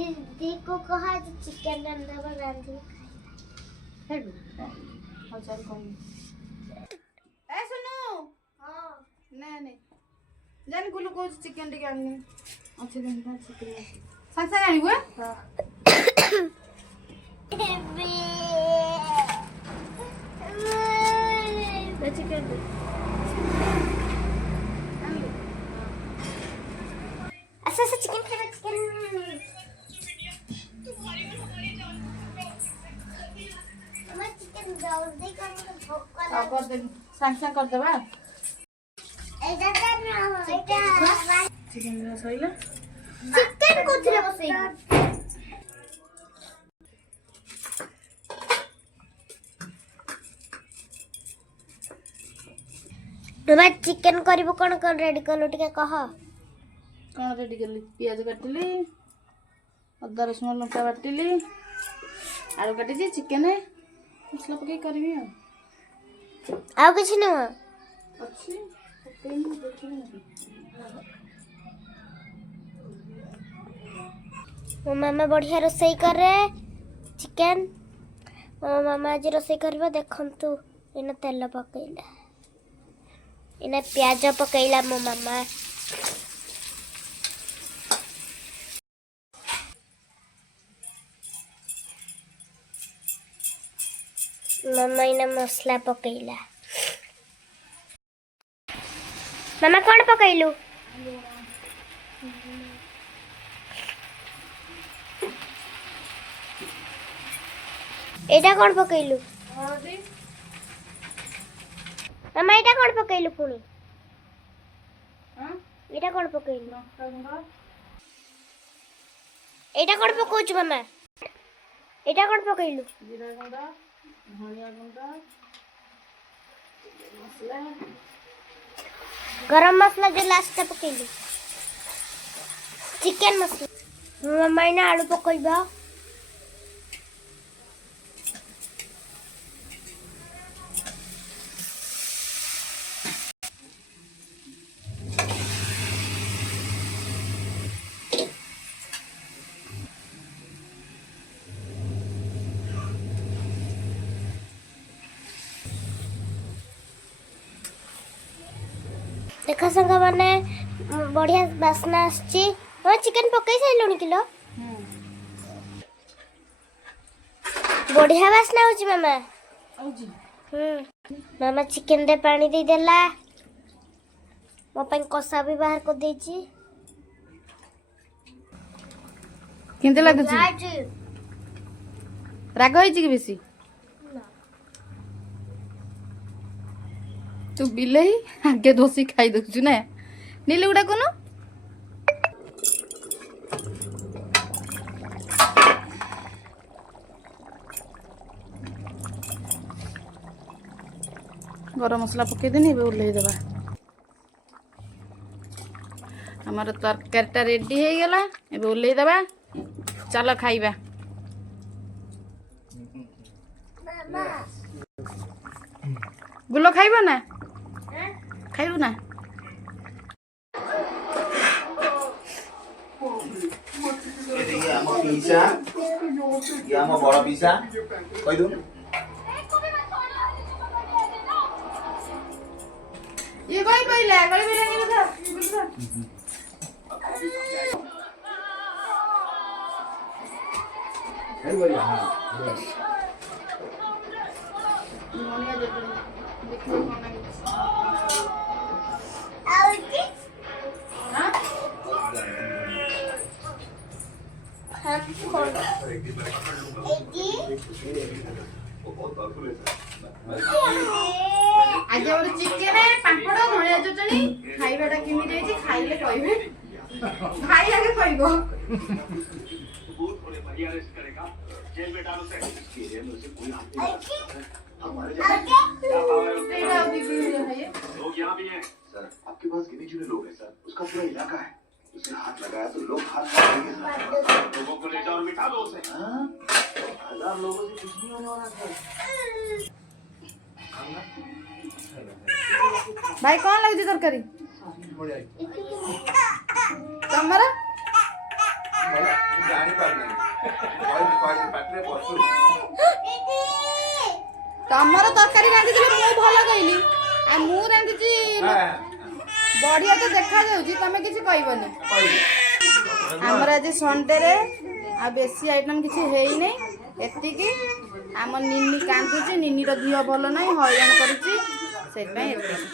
दीदी को कहा चिकन अंडा बनाती है। हाँ चल कोई ए सुनो हाँ नहीं जान ग्लूकोज चिकन टिके आनी अच्छे दिन का चिकन संग संग आनी हुआ चिकन अच्छा अच्छा चिकन खाना चिकन मैं चिकन जल्दी करने को भूख अब कर दे संग संग कर देबा एटा करना एटा चिकन सइला चिकन कोथरे बसई तुम्हारे चिकन करिबो कोन कोन रेडी करलो टिके कह कौन रेडी कर ली प्याज काटिली अदा रसुन लंका बाटिली आलू काटी चिकन मसला पकई करबी आउ किछ न अच्छी पकई देखी मो मामा बढ़िया रोसई करे चिकन मो मामा आज रोसई करबा देखंतु इना तेल पकईला इना प्याज पकईला मो मामा मामा इना मसला पकईला मामा कौन पकईलु एटा कौन पकईलु मामा एटा कौन पकईलु पुनी एटा कौन पकईलु एटा कौन पकोच मामा एटा कौन पकईलु जीरा गुंडा धनिया गुंडा मसला गरम मसला जो लास्ट पकईलु चिकन मसला मामा इना आलू पकईबा देखा संग माने बढ़िया बासना आछी हम चिकन पकई साइलोनी किलो बढ़िया बासना होची मामा औजी मामा चिकन रे पानी दे देला मो पई कसा भी बाहर को देची किंते लागुची राग होईची कि बेसी तू बिलई आगे दोषी खाई दउछु ना नीले गुडा कोन गरम मसला पके देनी बे उल्लै देबा हमार तरकारीटा रेडी हो गला एबे उल्लै देबा चलो खाइबा गुलो खाइबा ना खाइबो ना ये आम पिसा ये आम बड़ पिसा कहि दउ ये कोई पहिला नि बता है बोलिया हां मोनिया जटनी देखो कोन आउची हां हम कौन आज और चिकन पापड़ धनिया चटनी खाइबाटा किमि देछि खाइले कहबे भाई आगे कहबो थोड़े बढ़िया रेस्ट करेगा जेल में डालो से कोई हाथ नहीं हमारे लोग यहाँ भी हैं सर आपके पास गिने चुने लोग हैं सर उसका पूरा इलाका है उसे हाथ लगाया तो लोग हाथ लगाएंगे सर लोगों को ले जाओ और मिटा दो उसे हाँ 1000 लोगों से कुछ नहीं होने वाला सर भाई कौन लगी तरकारी तमरा ତମର ତରକାରୀ ରାନ୍ଧିଥିଲେ ମୁଁ ଭଲ କହିଲି ଆଉ ମୁଁ ରାନ୍ଧିଛି ବଢିଆ ତ ଦେଖାଯାଉଛି ତମେ କିଛି କହିବନି। ଆମର ଆଜି ସଣ୍ଡେରେ ଆଉ ବେଶୀ ଆଇଟମ୍ କିଛି ହେଇନି ଏତିକି। ଆମ ନିନି କାନ୍ଦୁଛି, ନିନିର ଦିହ ଭଲ ନାହିଁ, ହଇରାଣ କରୁଛି, ସେଥିପାଇଁ ଏତିକି।